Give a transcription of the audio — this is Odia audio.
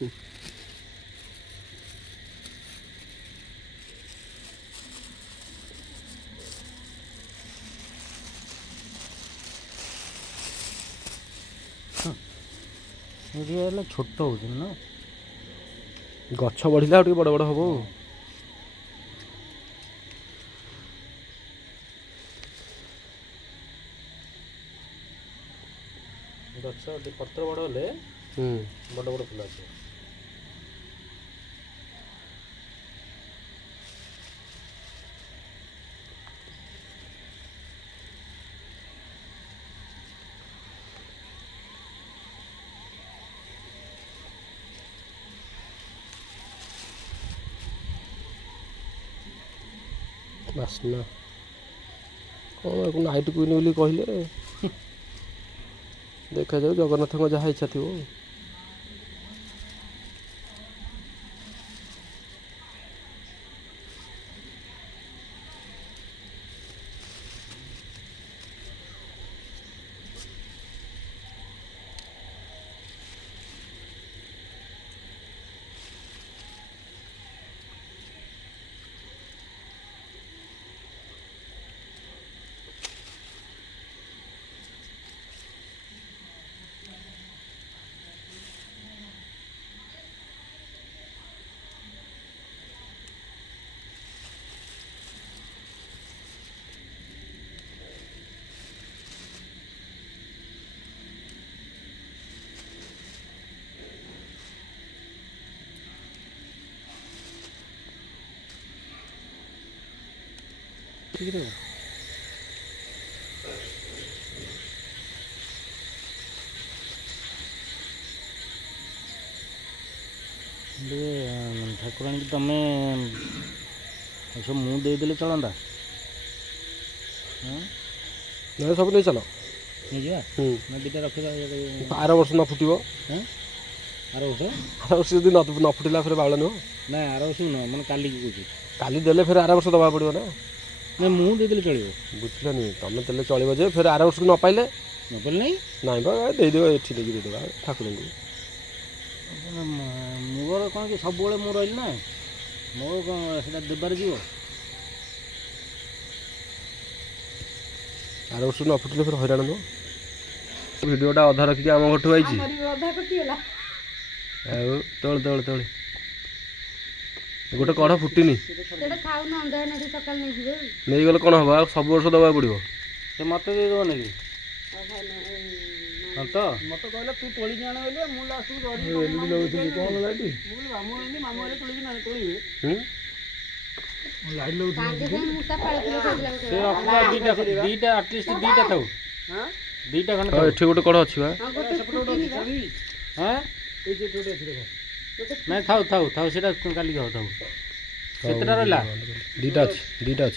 ହେଲେ ଛୋଟ ହେଉଛି ନା ଗଛ ବଢ଼ିଲେ ଆଉ ଟିକେ ବଡ଼ ବଡ଼ ହବ। ଗଛ ପତ୍ର ବଡ଼ ହେଲେ ବଡ଼ ବଡ଼ ଫୁଲ ଆସିବ। ବାସ୍ନା କ'ଣ ନାଇଟ୍ କୁଇନ୍ ବୋଲି କହିଲେ ଦେଖାଯାଉ ଜଗନ୍ନାଥଙ୍କ ଯାହା ଇଚ୍ଛା ଥିବ। ଠିକ୍ ରହିବ। ଠାକୁରାଣୀ ତମେ ଏସବୁ ମୁଁ ଦେଇଦେଲେ ଚଳନ୍ତା। ନହେଲେ ସବୁ ନେଇ ଚାଲ ନେଇଯିବା ନା ଦୁଇଟା ରଖିବା। ଆର ବର୍ଷ ନ ଫୁଟିବ। ଆର ବର୍ଷ ଯଦି ନ ଫୁଟିଲା ଫେରେ ବାଉଳ ନୁହଁ। ନାଇଁ ଆର ବର୍ଷ ନୁହଁ ମାନେ କାଲିକି କହୁଛି। କାଲି ଦେଲେ ଫେରେ ଆର ବର୍ଷ ଦେବାକୁ ପଡ଼ିବ ନା। ନାଇଁ ମୁଁ ଦେଇଦେଲେ ଚଳିବ। ବୁଝିଲନି ତମେ ଦେଲେ ଚଳିବ ଯେ ଫେରେ ଆର ବର୍ଷକୁ ନ ପାଇଲେ ନାଇଁ ନାଇଁ ବା ଦେଇଦେବ ଏଠି ନେଇକି ଦେଇଦେବା ଠାକୁରଙ୍କୁ। ମୋର କ'ଣ କି ସବୁବେଳେ ମୁଁ ରହିଲି ନା ମୋର କ'ଣ ସେଇଟା ଦେବାରେ ଯିବ। ଆର ବର୍ଷକୁ ନ ଫୁଟିଲେ ଫେରେ ହଇରାଣ ନୁହଁ। ଭିଡ଼ିଓଟା ଅଧା ରଖିକି ଆମ ଘରଠୁ ଆଇଛି। ଆଉ ତଳେ ତଳେ ତଳେ ଗୋଟେ କଢ଼ ଫୁଟିନି। ନେଇଗଲେ କ'ଣ ହବ? ଆଉ ସବୁ ବର୍ଷ ଦେବାକୁ ପଡ଼ିବ। ସେ ମୋତେ ଦେଇଦେବ ନେଇକି। ହଁ ତ ମୋତେ କହିଲା ତୁ ତୋଳିକି ଆଣେ ବୋଲି ମୁଁ ଲାଷ୍ଟକୁ ଲଗେଇଥିଲି କ'ଣ ଲାଇଟ୍? ମାମୁଁ ହେଲେ ତୋଳିକି ତୋଳିବେ। ଲାଇଟ୍ ଲଗେଇଥିଲି। ଦିଟା ଆଟଲିଷ୍ଟ ଦିଟା ଥାଉ। ଦିଟା ଖଣ୍ଡେ ହଁ ଏଠି ଗୋଟେ କଢ଼ ଅଛି ବା। ନାଇଁ ଥାଉ ଥାଉ ଥାଉ ସେଇଟା କାଲିକି ହଉ ଥାଉ। କେତେଟା ରହିଲା? ଦିଟା ଅଛି ଦିଟା ଅଛି।